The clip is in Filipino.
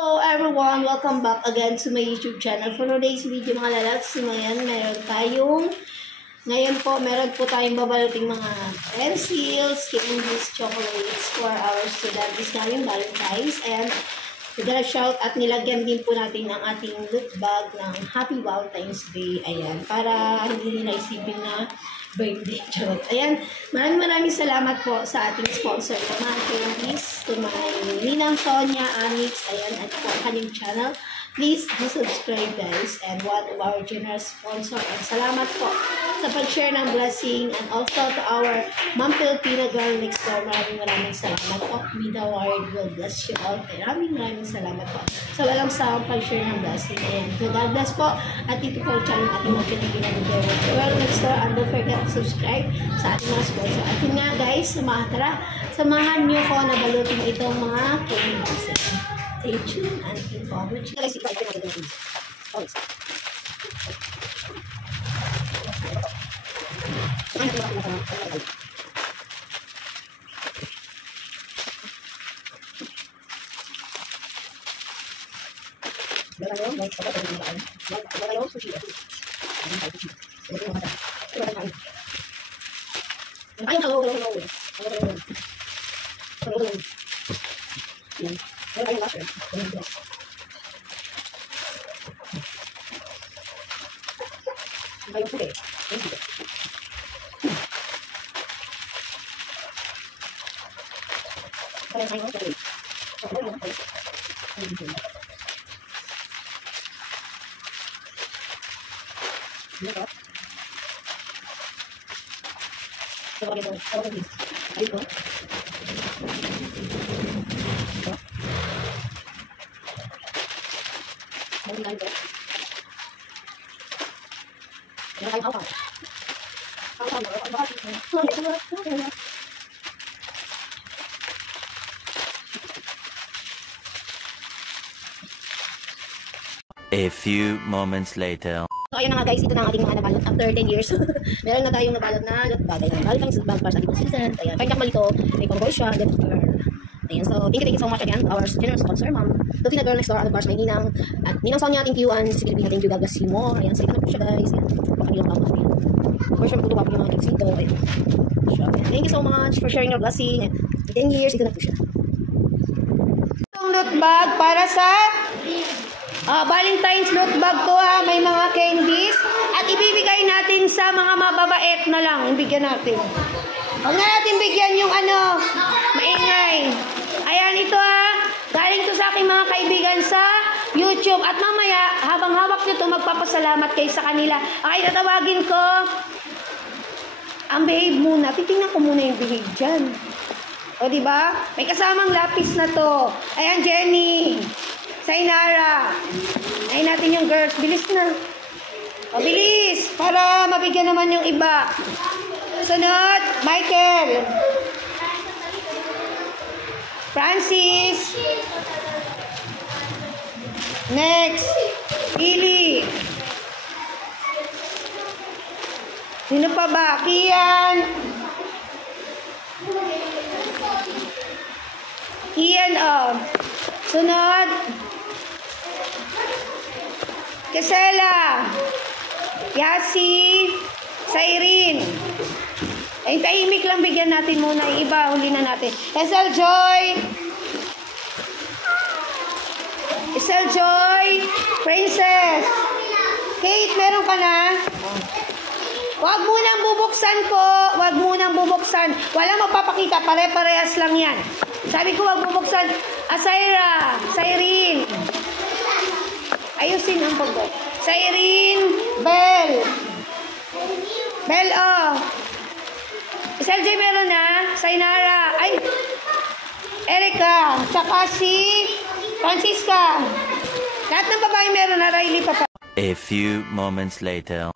Hello everyone! Welcome back again to my YouTube channel. For today's video mga lalats, ngayon po meron tayong babaluting mga pencils, candies, chocolates for our student. This ngayong Valentine's and we're gonna shout at nilagyan din po natin ng ating loot bag ng Happy Valentine's Day. Ayan, para hindi nila isipin na birthday. Charot. Ayan, maraming salamat po sa ating sponsor naman, candies, to my Ninang Sonia, Anix, ayan, at po kanyang channel. Please do subscribe guys, and one of our generous sponsor. And salamat po sa pag-share ng blessing, and also to our Ma'am Filipina Girl next door. Maraming salamat po. May the Lord will bless you all. Maraming salamat po sa walang sawang pag-share ng blessing. Ayan, so God bless po. At ito po channel ating Ma'am Filipina Girl next door, and don't forget to subscribe sa ating mga sponsor. At yun nga guys, samahan nyo ko na balutin itong mga candies. Stay tuned and keep forward. Guys, ito ay pinagagawin. Oh, isa. A few moments later. So, ayun na nga guys, ito na ang ating mga nabalot after 10 years. Meron na tayong nabalot na loot bag. Ayan, Valentine's bag para sa ating assistant. Ayan, kanya malito, may pang-boy siya, good girl. Ayan, so thank you so much again to our generous sponsor, Ma'am Filipina Girl next door, of course, may Ninang. At Ninang Sonia, thank you, and si Filipina, thank you, God bless you more. Ayan, so ito na po siya guys. Ayan, makanilang tawag. Ayan. For sure, magtutuwa po yung mga kids dito. Ayan. So, ayan. Thank you so much for sharing your blessing. Ayan, 10 years, ito na po siya. Itong loot bag para sa Valentine's loot bag to ha, may mga candies at ibibigay natin sa mga mababait na lang, ibigyan natin. Huwag na natin bigyan yung ano, maingay. Ayan, ito ha, galing to sa aking mga kaibigan sa YouTube at mamaya, habang hawak nyo to, magpapasalamat kayo sa kanila. Okay, tatawagin ko ang behave muna. Titingnan ko muna yung behave dyan. O diba? May kasamang lapis na to. Ayan, Jenny. Sainara. Ay natin yung girls. Bilis na. O, bilis. Para mabigyan naman yung iba. Sunod. Michael. Francis. Next. Pili. Sino pa ba? Kian. Kian, sunod. Kesela, Yasi, Cyrene. Ay, tahimik lang, bigyan natin muna. Yung iba, huli na natin. Esel Joy. Esel Joy. Princess. Kate, meron ka na? Huwag munang bubuksan po. Huwag munang bubuksan. Walang magpapakita. Pare-parehas lang yan. Sabi ko, huwag bubuksan. Asaira, Cyrene. Ayusin ang pagod. Cyrene, Belle. Belle, Isel J meron na. Sainara. Ay, Erica. Tsaka si Francisca. Lahat ng babae meron na. Riley pa pa. A few moments later.